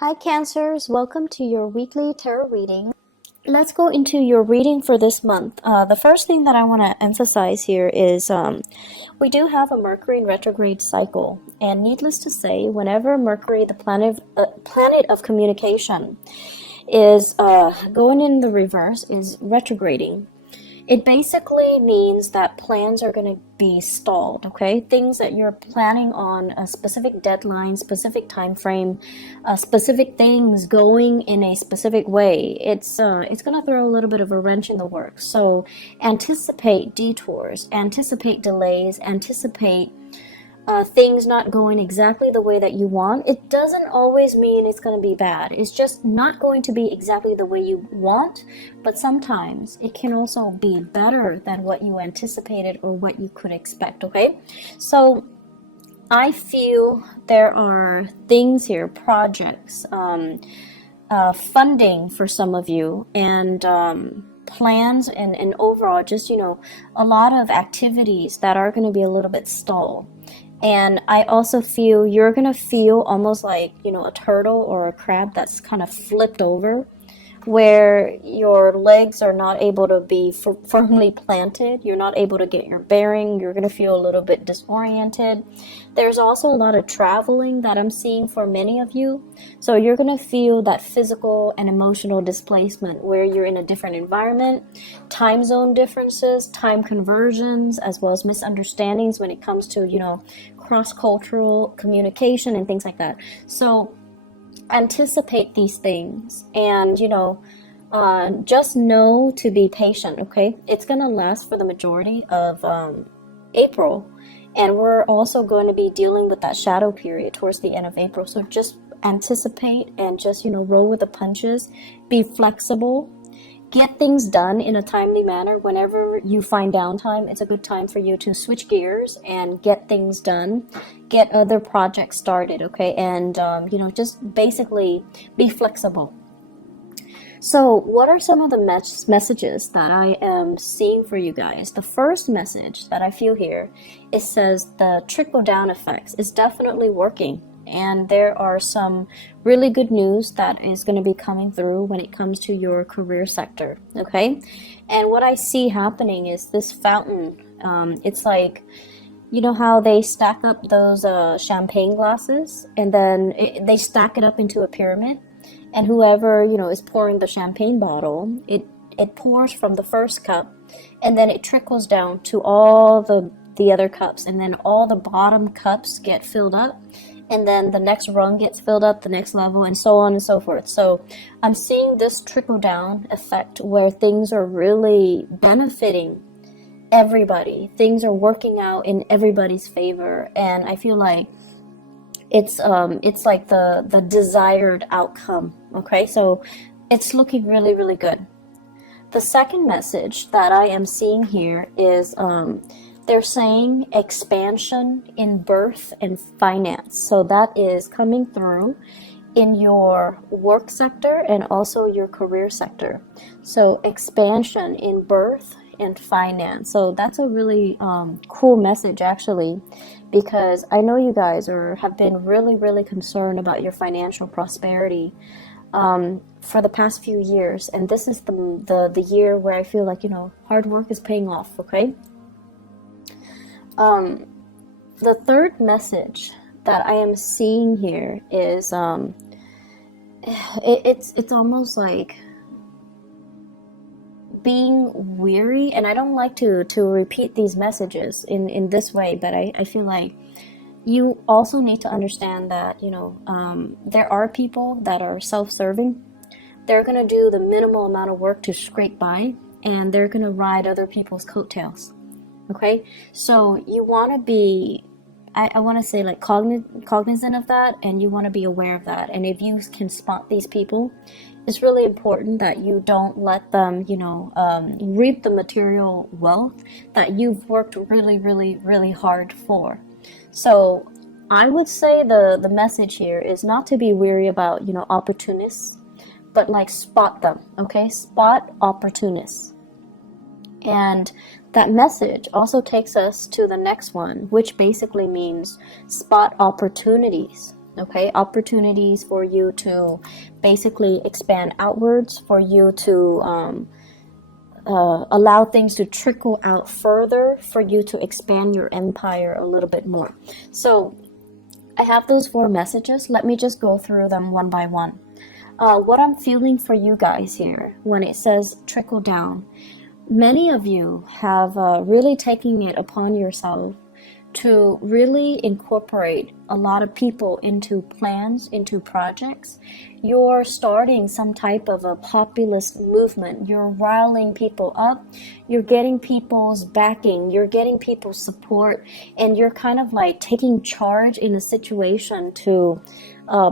Hi Cancers, welcome to your weekly tarot reading. Let's go into your reading for this month. The first thing that I want to emphasize here is we do have a Mercury in retrograde cycle, and needless to say, whenever Mercury, the planet of communication, is going in the reverse, is retrograding, it basically means that plans are going to be stalled, okay? Things that you're planning on, a specific deadline, specific time frame, specific things going in a specific way. It's going to throw a little bit of a wrench in the works. So anticipate detours, anticipate delays, anticipate things not going exactly the way that you want. It doesn't always mean it's going to be bad. It's just not going to be exactly the way you want, but sometimes it can also be better than what you anticipated or what you could expect, okay? So I feel there are things here, projects, funding for some of you, and plans and overall just, a lot of activities that are going to be a little bit stalled. And I also feel you're going to feel almost like, a turtle or a crab that's kind of flipped over, where your legs are not able to be firmly planted. You're not able to get your bearing. You're going to feel a little bit disoriented. There's also a lot of traveling that I'm seeing for many of you. So you're going to feel that physical and emotional displacement where you're in a different environment, time zone differences, time conversions, as well as misunderstandings when it comes to, cross-cultural communication and things like that. So anticipate these things and just know to be patient, okay? It's gonna last for the majority of April, and we're also going to be dealing with that shadow period towards the end of April. So just anticipate and just roll with the punches, be flexible, get things done in a timely manner. Whenever you find downtime, it's a good time for you to switch gears and get things done, get other projects started, okay? And, just basically be flexible. So what are some of the messages that I am seeing for you guys? The first message that I feel here, it says the trickle-down effects is definitely working. And there are some really good news that is going to be coming through when it comes to your career sector, okay? And what I see happening is this fountain. It's like, how they stack up those champagne glasses, and then they stack it up into a pyramid. And whoever, is pouring the champagne bottle, it pours from the first cup, and then it trickles down to all the other cups, and then all the bottom cups get filled up. And then the next rung gets filled up, the next level, and so on and so forth. So I'm seeing this trickle-down effect where things are really benefiting everybody. Things are working out in everybody's favor, and I feel like it's like the desired outcome. Okay, so it's looking really, really good. The second message that I am seeing here is they're saying expansion in birth and finance. So that is coming through in your work sector and also your career sector. So expansion in birth and finance. So that's a really cool message, actually, because I know you guys have been really, really concerned about your financial prosperity for the past few years. And this is the year where I feel like, hard work is paying off, okay? The third message that I am seeing here is it's almost like being weary, and I don't like to repeat these messages in this way, but I feel like you also need to understand that there are people that are self-serving. They're going to do the minimal amount of work to scrape by, and they're going to ride other people's coattails. Okay, so you want to be, I want to say, like, cognizant of that, and you want to be aware of that. And if you can spot these people, it's really important that you don't let them, reap the material wealth that you've worked really, really, really hard for. So I would say the message here is not to be weary about, opportunists, but like spot them, okay? Spot opportunists. And that message also takes us to the next one, which basically means spot opportunities, Okay, opportunities for you to basically expand outwards, for you to allow things to trickle out further, for you to expand your empire a little bit more. So I have those 4 messages. Let me just go through them one by one. What I'm feeling for you guys here when it says trickle down, many of you have really taken it upon yourself to really incorporate a lot of people into plans, into projects. You're starting some type of a populist movement. You're riling people up. You're getting people's backing. You're getting people's support. And you're kind of like taking charge in a situation to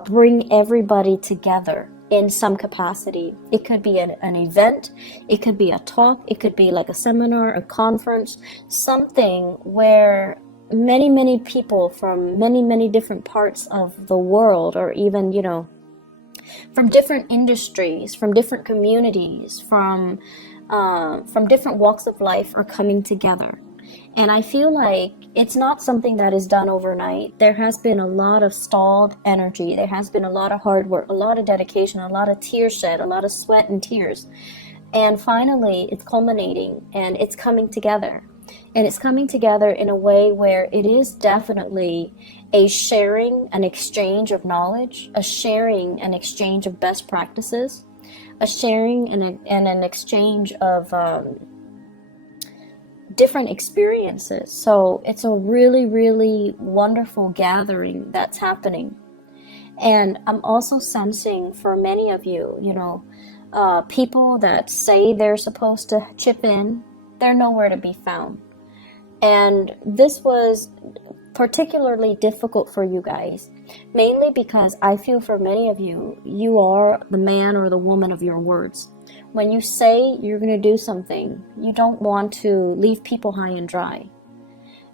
bring everybody together in some capacity. It could be an event. It could be a talk. It could be like a seminar, a conference, something where many people from many different parts of the world, or even, you know, from different industries, from different communities, from different walks of life are coming together. And I feel like it's not something that is done overnight. There has been a lot of stalled energy. There has been a lot of hard work, a lot of dedication, a lot of tears shed, a lot of sweat and tears. And finally, it's culminating and it's coming together. And it's coming together in a way where it is definitely a sharing, an exchange of knowledge, a sharing, an exchange of best practices, a sharing and an exchange of different experiences. So it's a really wonderful gathering that's happening. And I'm also sensing for many of you, you know, people that say they're supposed to chip in, they're nowhere to be found. And this was particularly difficult for you guys, mainly because I feel for many of you, you are the man or the woman of your words. When you say you're going to do something, you don't want to leave people high and dry.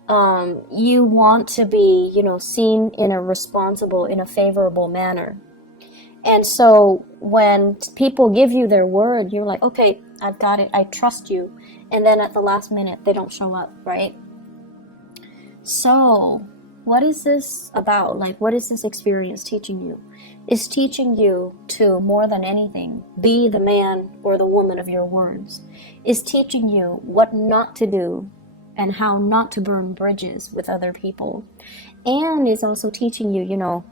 You want to be, you know, seen in a responsible, in a favorable manner. And so when people give you their word, you're like, okay, I've got it, I trust you. And then at the last minute, they don't show up, right? So what is this about? Like, what is this experience teaching you? It's teaching you to, more than anything, be the man or the woman of your words. It's teaching you what not to do and how not to burn bridges with other people. And it's also teaching you, you know,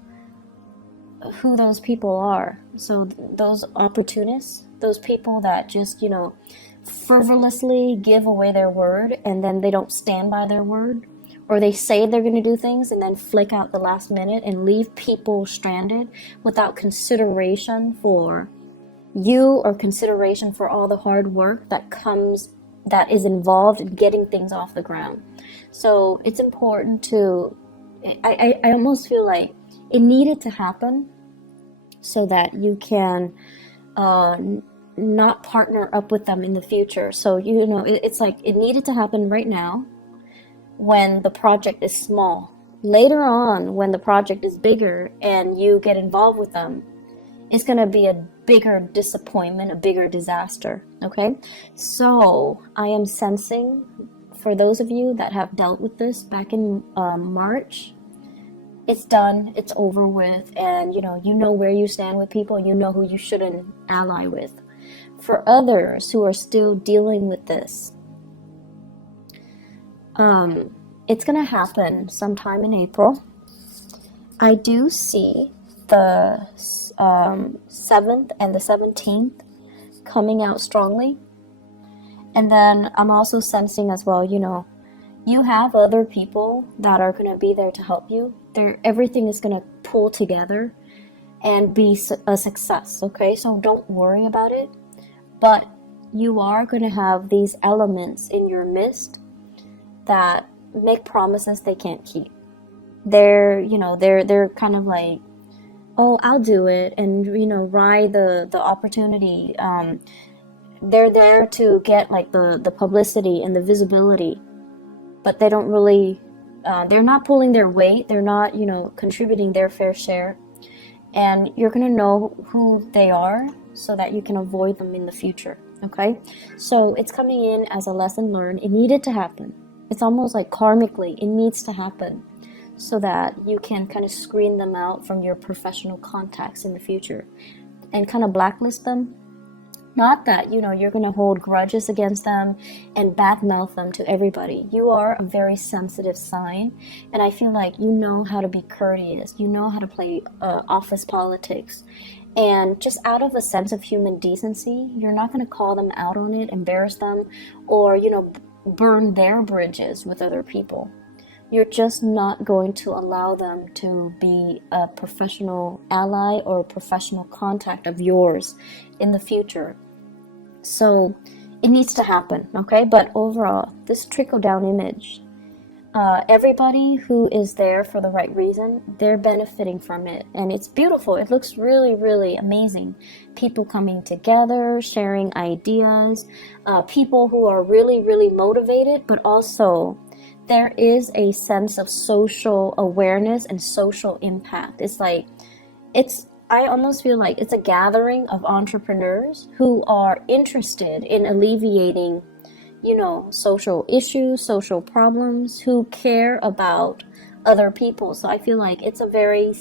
who those people are. So those opportunists, those people that just, you know, frivolously give away their word and then they don't stand by their word, or they say they're going to do things and then flick out the last minute and leave people stranded without consideration for you or consideration for all the hard work that is involved in getting things off the ground. So it's important to, I almost feel like it needed to happen so that you can not partner up with them in the future. So, you know, it's like it needed to happen right now when the project is small. Later on, when the project is bigger and you get involved with them, it's going to be a bigger disappointment, a bigger disaster. Okay? So I am sensing, for those of you that have dealt with this back in March, it's done, it's over with, and you know where you stand with people, you know who you shouldn't ally with. For others who are still dealing with this, it's gonna happen sometime in April. I do see the 7th and the 17th coming out strongly. And then I'm also sensing as well, you know, you have other people that are going to be there to help you. Everything is going to pull together and be a success, okay? So don't worry about it. But you are going to have these elements in your midst that make promises they can't keep. They're kind of like, oh, I'll do it, and, you know, ride the opportunity. They're there to get like the publicity and the visibility, but they don't really, they're not pulling their weight. They're not, you know, contributing their fair share. And you're going to know who they are so that you can avoid them in the future. Okay. So it's coming in as a lesson learned. It needed to happen. It's almost like karmically, it needs to happen so that you can kind of screen them out from your professional contacts in the future and kind of blacklist them. Not that, you're going to hold grudges against them and badmouth them to everybody. You are a very sensitive sign, and I feel like you know how to be courteous. You know how to play office politics. And just out of a sense of human decency, you're not going to call them out on it, embarrass them, or, burn their bridges with other people. You're just not going to allow them to be a professional ally or a professional contact of yours in the future. So it needs to happen, okay? But overall, this trickle-down image, everybody who is there for the right reason, they're benefiting from it. And it's beautiful. It looks really, really amazing. People coming together, sharing ideas, people who are really, really motivated, but also there is a sense of social awareness and social impact. I almost feel like it's a gathering of entrepreneurs who are interested in alleviating, social issues, social problems, who care about other people. So I feel like it's a very,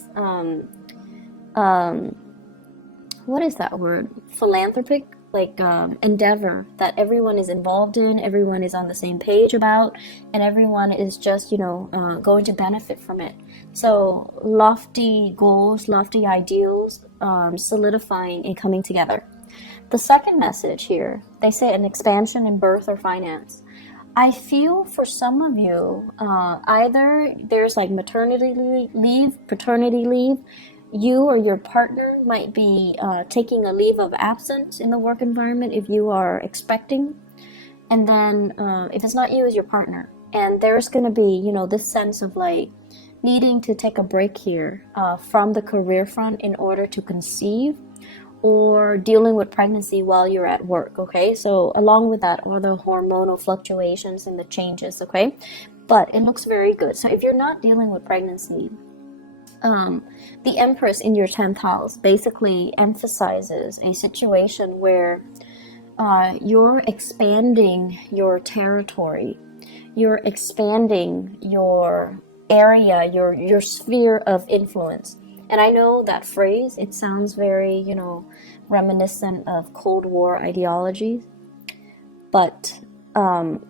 what is that word? Philanthropic, endeavor that everyone is involved in, everyone is on the same page about, and everyone is just, going to benefit from it. So lofty goals, lofty ideals, solidifying and coming together. The second message here, they say an expansion in birth or finance. I feel for some of you, either there's like maternity leave, paternity leave. You or your partner might be taking a leave of absence in the work environment if you are expecting. And then if it's not you, it's your partner. And there's going to be, this sense of needing to take a break here from the career front in order to conceive, or dealing with pregnancy while you're at work, okay? So along with that are the hormonal fluctuations and the changes, okay? But it looks very good. So if you're not dealing with pregnancy, the Empress in your 10th house basically emphasizes a situation where you're expanding your territory, you're expanding your area, your sphere of influence. And I know that phrase, it sounds very, reminiscent of Cold War ideology, but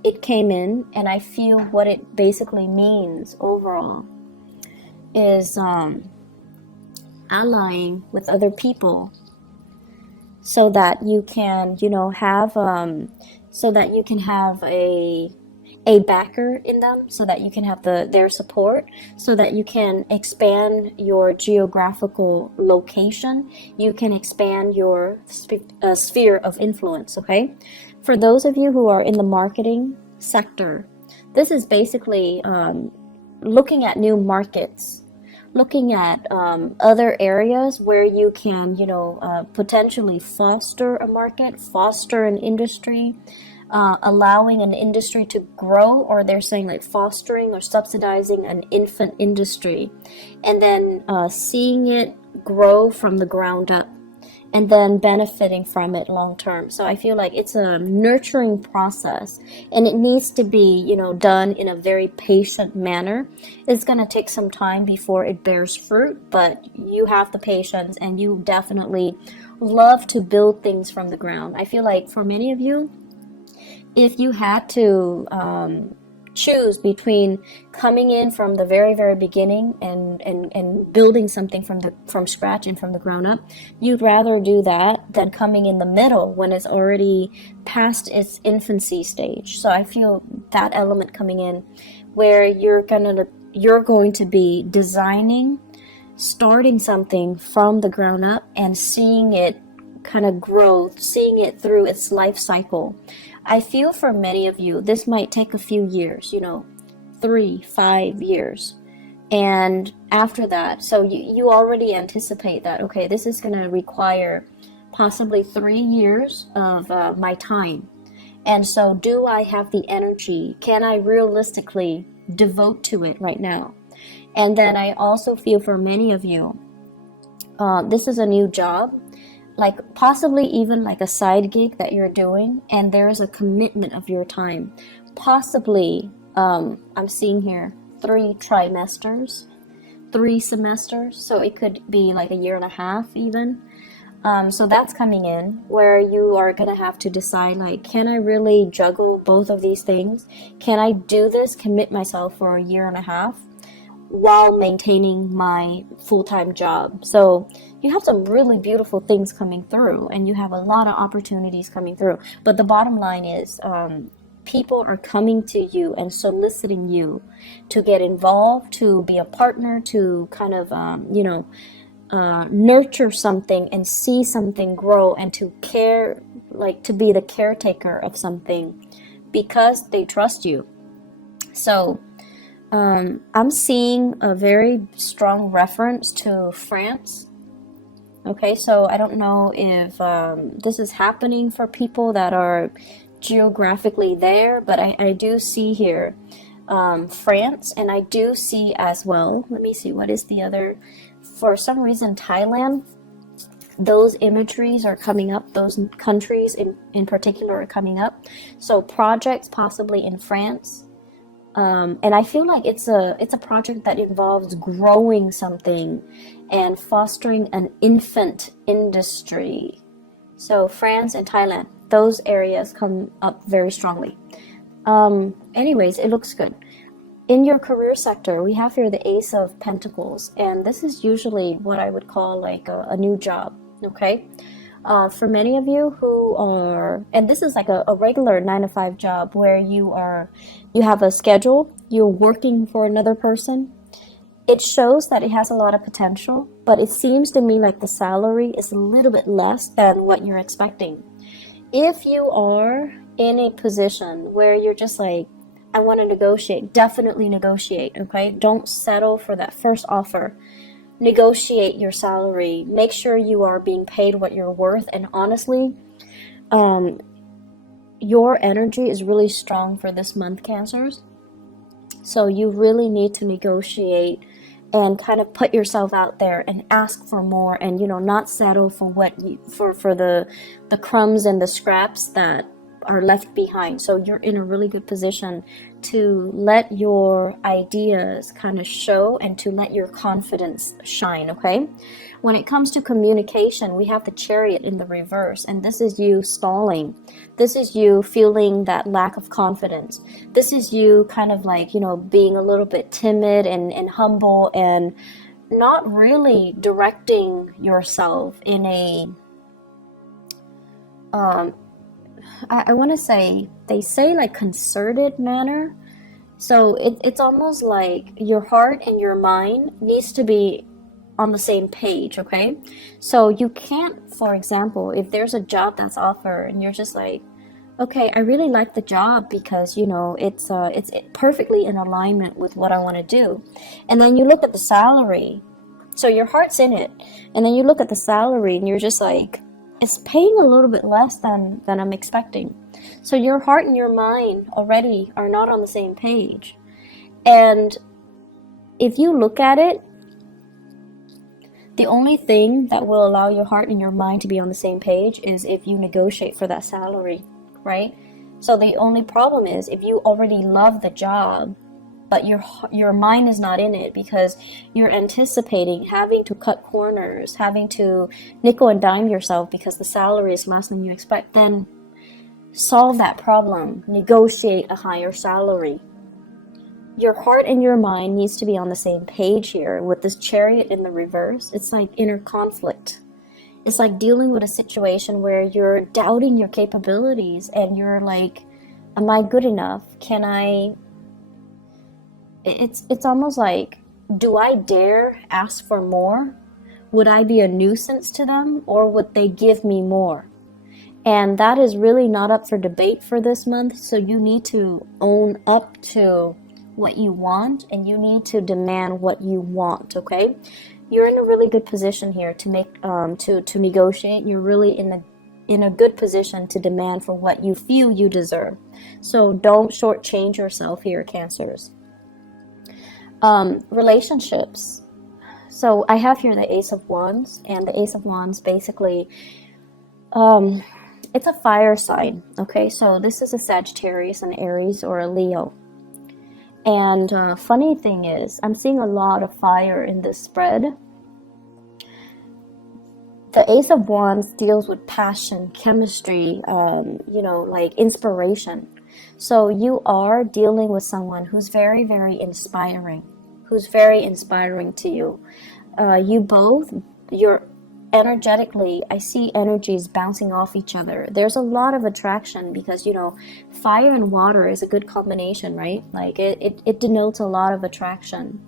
it came in, and I feel what it basically means overall is allying with other people so that you can, have a backer in them, so that you can have their support, so that you can expand your geographical location, you can expand your sphere of influence, okay? For those of you who are in the marketing sector, this is basically looking at new markets, looking at other areas where you can, potentially foster a market, foster an industry, allowing an industry to grow, or they're saying fostering or subsidizing an infant industry, and then seeing it grow from the ground up, and then benefiting from it long term. So I feel like it's a nurturing process, and it needs to be, done in a very patient manner. It's going to take some time before it bears fruit, but you have the patience, and you definitely love to build things from the ground. I feel like for many of you, if you had to choose between coming in from the very, very beginning and building something from scratch and from the ground up, you'd rather do that than coming in the middle when it's already past its infancy stage. So I feel that element coming in, where you're going to be designing, starting something from the ground up and seeing it kind of grow, seeing it through its life cycle. I feel for many of you, this might take a few years, 3-5 years. And after that, so you already anticipate that, okay, this is going to require possibly 3 years of my time. And so do I have the energy? Can I realistically devote to it right now? And then I also feel for many of you, this is a new job, possibly even a side gig that you're doing, and there is a commitment of your time. Possibly, I'm seeing here 3 trimesters, 3 semesters. So it could be like a year and a half even. So that's coming in where you are going to have to decide, like, can I really juggle both of these things? Can I do this, commit myself for a year and a half while maintaining my full-time job? So you have some really beautiful things coming through, and you have a lot of opportunities coming through. But the bottom line is, people are coming to you and soliciting you to get involved, to be a partner, to kind of, nurture something and see something grow, and to care, like to be the caretaker of something because they trust you. So I'm seeing a very strong reference to France. Okay, so I don't know if this is happening for people that are geographically there, but I do see here France, and I do see as well, let me see, what is the other, for some reason Thailand, those imageries are coming up, those countries in particular are coming up. So projects possibly in France, and I feel like it's a project that involves growing something and fostering an infant industry. So France and Thailand, those areas come up very strongly. Anyways, it looks good. In your career sector, we have here the Ace of Pentacles, and this is usually what I would call like a new job, okay? For many of you who are, and this is like a regular 9-to-5 job where you have a schedule, you're working for another person. It shows that it has a lot of potential, but it seems to me like the salary is a little bit less than what you're expecting. If you are in a position where you're just like, I want to negotiate, definitely negotiate, okay? Don't settle for that first offer. Negotiate your salary. Make sure you are being paid what you're worth. And honestly, your energy is really strong for this month, Cancers. So you really need to negotiate and kind of put yourself out there and ask for more, and not settle for what for the crumbs and the scraps that are left behind. So you're in a really good position to let your ideas kind of show and to let your confidence shine, okay? When it comes to communication, we have the Chariot in the reverse, and this is you stalling. This is you feeling that lack of confidence. This is you kind of like, being a little bit timid and humble and not really directing yourself in a I want to say, they say like concerted manner. So it's almost like your heart and your mind needs to be on the same page, okay? So you can't, for example, if there's a job that's offered and you're just like, okay, I really like the job because, it's perfectly in alignment with what I want to do. And then you look at the salary. So your heart's in it. And then you look at the salary and you're just like, it's paying a little bit less than I'm expecting. So your heart and your mind already are not on the same page. And if you look at it, the only thing that will allow your heart and your mind to be on the same page is if you negotiate for that salary, right? So the only problem is if you already love the job, but your mind is not in it because you're anticipating having to cut corners, having to nickel and dime yourself because the salary is less than you expect, then solve that problem. Negotiate a higher salary. Your heart and your mind needs to be on the same page here. With this Chariot in the reverse, it's like inner conflict. It's like dealing with a situation where you're doubting your capabilities and you're like, am I good enough? Can I... It's almost like, do I dare ask for more? Would I be a nuisance to them, or would they give me more? And that is really not up for debate for this month. So you need to own up to what you want, and you need to demand what you want, okay? You're in a really good position here to make to negotiate. You're really in a good position to demand for what you feel you deserve. So don't shortchange yourself here, Cancers. Relationships. So I have here the Ace of Wands, and the Ace of Wands basically, it's a fire sign, okay? So this is a Sagittarius, an Aries, or a Leo. And funny thing is, I'm seeing a lot of fire in this spread. The Ace of Wands deals with passion, chemistry, like inspiration. So you are dealing with someone who's very, very inspiring, to you. You're energetically, I see energies bouncing off each other. There's a lot of attraction because, fire and water is a good combination, right? Like it denotes a lot of attraction.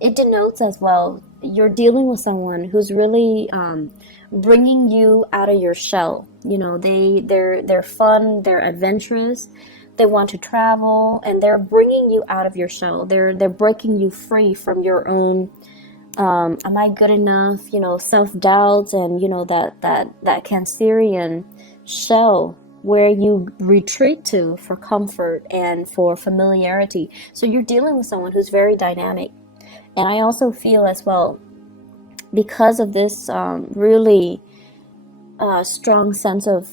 It denotes as well, you're dealing with someone who's really bringing you out of your shell. They're fun, they're adventurous, they want to travel, and they're bringing you out of your shell. They're breaking you free from your own am I good enough, self-doubts, and that Cancerian shell where you retreat to for comfort and for familiarity. So you're dealing with someone who's very dynamic. And I also feel as well, because of this really strong sense of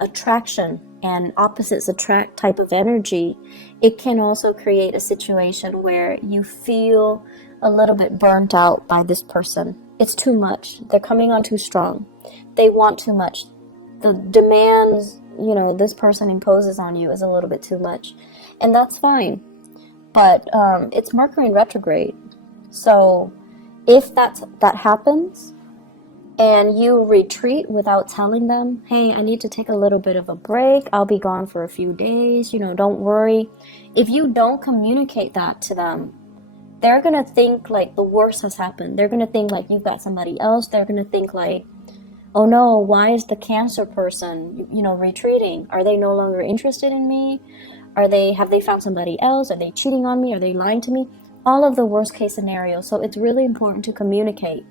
attraction and opposites attract type of energy, it can also create a situation where you feel a little bit burnt out by this person. It's too much. They're coming on too strong. They want too much. The demands, this person imposes on you is a little bit too much. And that's fine. But it's Mercury in retrograde. So if that happens and you retreat without telling them, hey, I need to take a little bit of a break, I'll be gone for a few days, don't worry. If you don't communicate that to them, they're going to think like the worst has happened. They're going to think like you've got somebody else. They're going to think like, oh no, why is the Cancer person, retreating? Are they no longer interested in me? Have they found somebody else? Are they cheating on me? Are they lying to me? All of the worst case scenarios. So it's really important to communicate.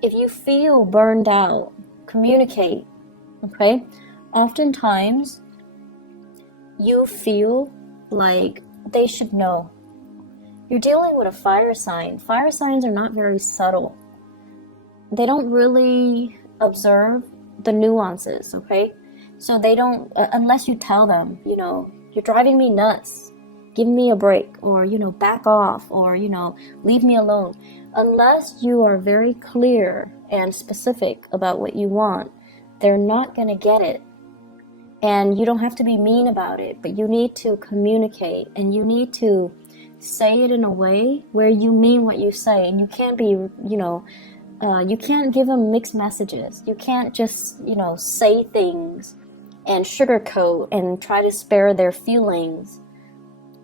If you feel burned out, communicate, okay? Oftentimes, you feel like they should know. You're dealing with a fire sign. Fire signs are not very subtle. They don't really observe the nuances, okay? So they don't, unless you tell them, you're driving me nuts, give me a break, or, back off, or, leave me alone. Unless you are very clear and specific about what you want, they're not going to get it. And you don't have to be mean about it, but you need to communicate, and you need to say it in a way where you mean what you say. And you can't be, you can't give them mixed messages. You can't just, say things and sugarcoat and try to spare their feelings.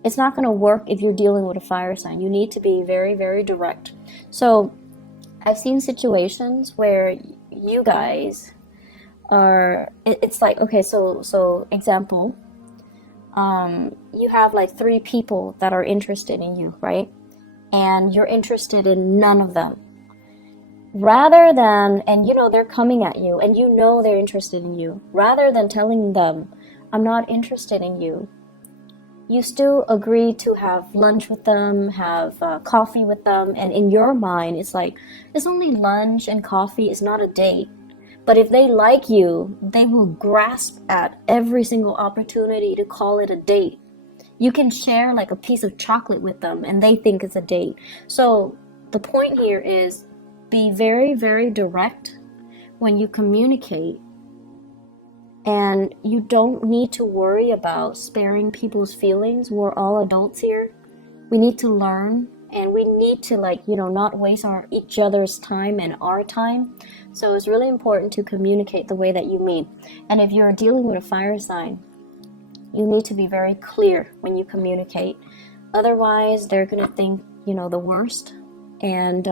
It's not going to work if you're dealing with a fire sign. You need to be very, very direct. So I've seen situations where you guys are, it's like, okay, so example, you have like 3 people that are interested in you, right? And you're interested in none of them. Rather than, and they're coming at you and they're interested in you, rather than telling them, I'm not interested in you, you still agree to have lunch with them, have coffee with them, and in your mind, it's like, it's only lunch and coffee, it's not a date. But if they like you, they will grasp at every single opportunity to call it a date. You can share like a piece of chocolate with them and they think it's a date. So the point here is be very, very direct when you communicate. And you don't need to worry about sparing people's feelings. We're all adults here. We need to learn, and we need to not waste each other's time and our time. So it's really important to communicate the way that you mean. And if you're dealing with a fire sign, you need to be very clear when you communicate. Otherwise, they're going to think, the worst. And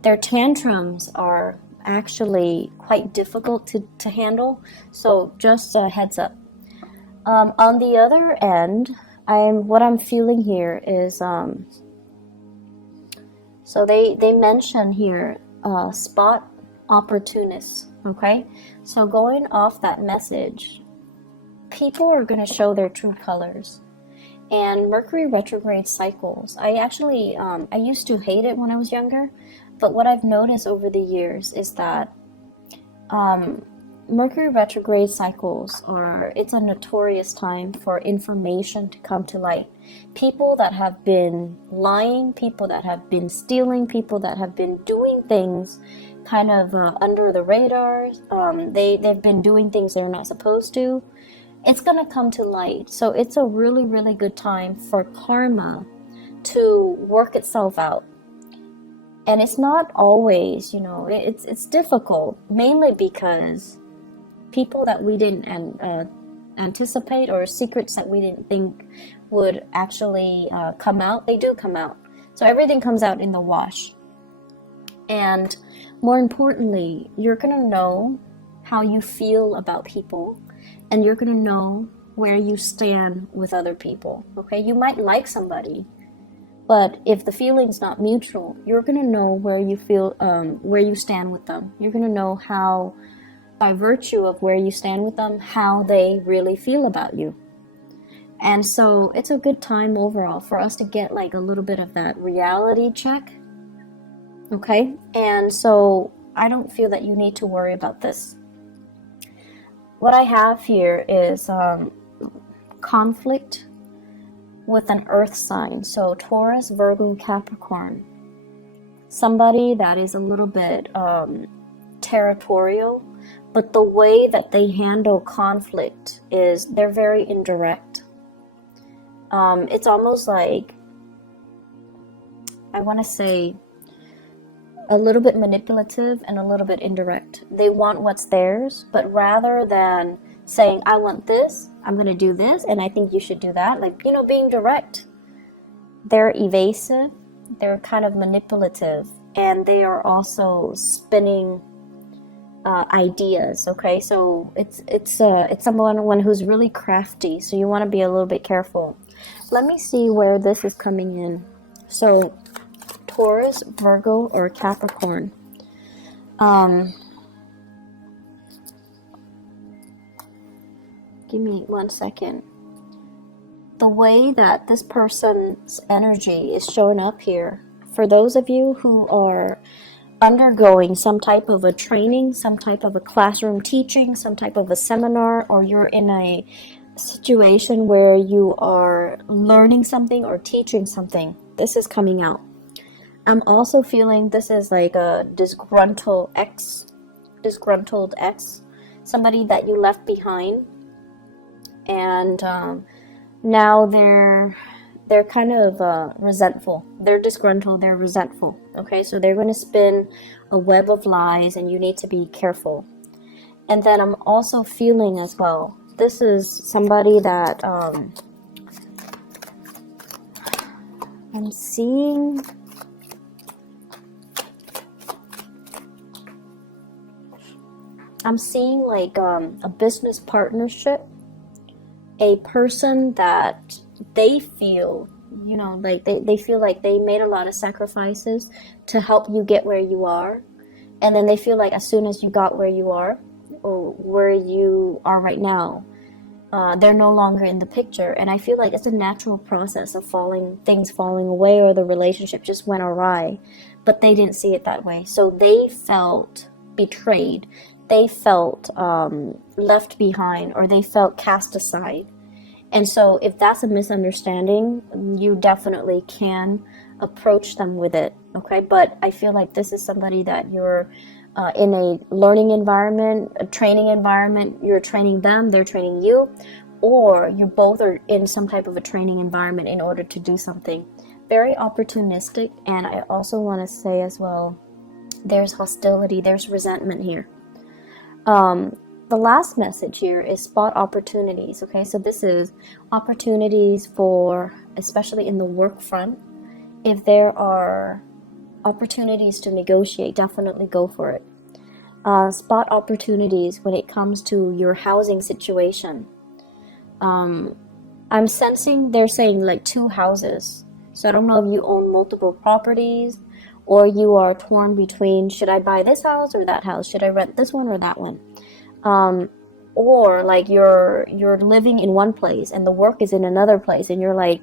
their tantrums are actually quite difficult to handle. So just a heads up. On the other end, what I'm feeling here is, so they mention here, spot opportunists, okay? So going off that message, people are going to show their true colors. And Mercury retrograde cycles, I actually, I used to hate it when I was younger, but what I've noticed over the years is that Mercury retrograde cycles it's a notorious time for information to come to light. People that have been lying, people that have been stealing, people that have been doing things kind of under the radar, they've been doing things they're not supposed to. It's going to come to light. So it's a really, really good time for karma to work itself out. And it's not always, it's difficult, mainly because people that we didn't anticipate, or secrets that we didn't think would actually come out, they do come out. So everything comes out in the wash. And more importantly, you're going to know how you feel about people, and you're going to know where you stand with other people. Okay, you might like somebody, but if the feeling's not mutual, you're going to know where you feel, where you stand with them. You're going to know how, by virtue of where you stand with them, how they really feel about you. And so it's a good time overall for us to get like a little bit of that reality check. Okay? And so I don't feel that you need to worry about this. What I have here is conflict with an earth sign. So Taurus, Virgo, Capricorn. Somebody that is a little bit territorial, but the way that they handle conflict is they're very indirect. It's almost like, I want to say, a little bit manipulative and a little bit indirect. They want what's theirs, but rather than saying, I want this, I'm going to do this, and I think you should do that, like, being direct. They're evasive, they're kind of manipulative, and they are also spinning ideas. Okay, so it's someone who's really crafty, so you want to be a little bit careful. Let me see where this is coming in. So Taurus, Virgo, or Capricorn. Give me 1 second. The way that this person's energy is showing up here, for those of you who are undergoing some type of a training, some type of a classroom teaching, some type of a seminar, or you're in a situation where you are learning something or teaching something, this is coming out. I'm also feeling this is like a disgruntled ex, somebody that you left behind, and now they're kind of resentful. They're disgruntled, they're resentful. Okay, so they're going to spin a web of lies, and you need to be careful. And then I'm also feeling as well, this is somebody that I'm seeing. I'm seeing like a business partnership, a person that they feel, like they feel like they made a lot of sacrifices to help you get where you are. And then they feel like as soon as you got where you are, or where you are right now, they're no longer in the picture. And I feel like it's a natural process of things falling away, or the relationship just went awry, but they didn't see it that way. So they felt betrayed. They felt left behind, or they felt cast aside. And so if that's a misunderstanding, you definitely can approach them with it, okay? But I feel like this is somebody that you're in a learning environment, a training environment. You're training them, they're training you, or you both are in some type of a training environment in order to do something. Very opportunistic. And I also want to say as well, there's hostility, there's resentment here. The last message here is spot opportunities. Okay, so this is opportunities for, especially in the work front. If there are opportunities to negotiate, definitely go for it. Spot opportunities when it comes to your housing situation. I'm sensing they're saying like 2 houses. So I don't know if you own multiple properties, or you are torn between, should I buy this house or that house? Should I rent this one or that one? Or like you're living in one place and the work is in another place, and you're like,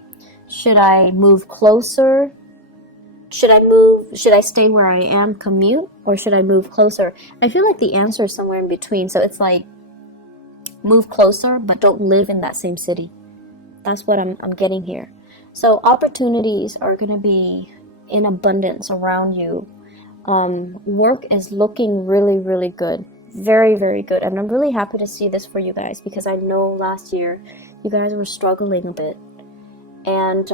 should I move closer should I move? Should I stay where I am, commute, or should I move closer? I feel like the answer is somewhere in between. So it's like move closer, but don't live in that same city. That's what I'm getting here. So opportunities are going to be in abundance around you. Work is looking really, really good. Very, very good. And I'm really happy to see this for you guys, because I know last year you guys were struggling a bit. And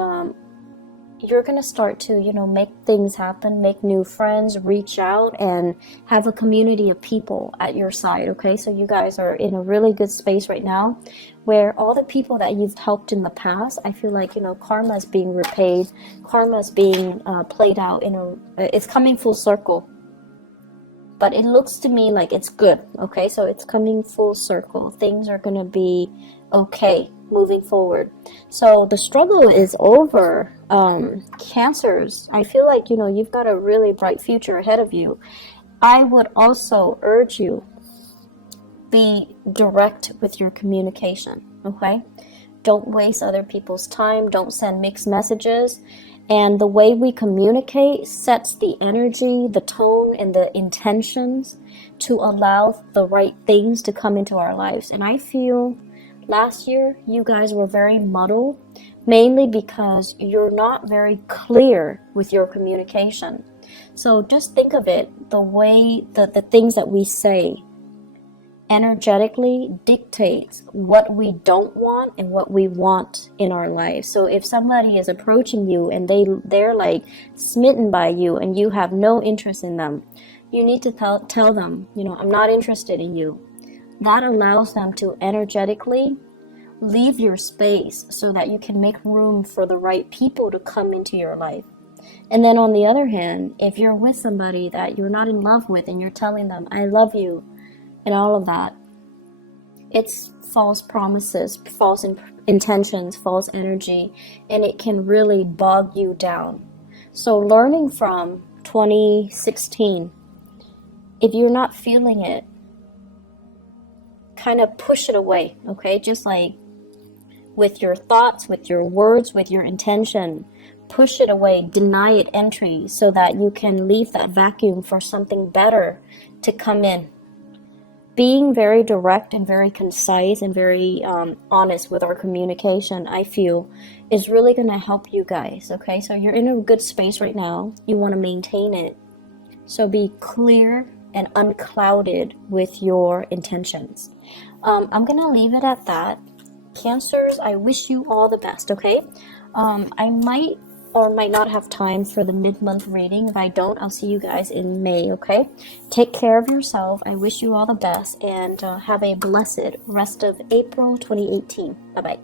you're going to start to, make things happen, make new friends, reach out, and have a community of people at your side, okay? So you guys are in a really good space right now, where all the people that you've helped in the past, I feel like, karma is being repaid, karma is being played out, it's coming full circle. But it looks to me like it's good, okay? So it's coming full circle. Things are going to be okay moving forward. So the struggle is over. Cancers, I feel like, you've got a really bright future ahead of you. I would also urge you, be direct with your communication, okay? Don't waste other people's time. Don't send mixed messages. And the way we communicate sets the energy, the tone, and the intentions to allow the right things to come into our lives. And I feel last year you guys were very muddled, mainly because you're not very clear with your communication. So just think of it, the way that the things that we say energetically dictates what we don't want and what we want in our lives. So if somebody is approaching you and they're like smitten by you and you have no interest in them, you need to tell them, I'm not interested in you. That allows them to energetically leave your space so that you can make room for the right people to come into your life. And then on the other hand, if you're with somebody that you're not in love with and you're telling them, I love you, and all of that, it's false promises, false intentions, false energy, and it can really bog you down. So learning from 2016, if you're not feeling it, kind of push it away, okay? Just like with your thoughts, with your words, with your intention, push it away, deny it entry so that you can leave that vacuum for something better to come in. Being very direct and very concise and very honest with our communication, I feel, is really going to help you guys, okay? So you're in a good space right now. You want to maintain it. So be clear and unclouded with your intentions. I'm going to leave it at that. Cancers, I wish you all the best, okay? I might or might not have time for the mid-month reading. If I don't, I'll see you guys in May, okay? Take care of yourself. I wish you all the best, and have a blessed rest of April 2018. Bye-bye.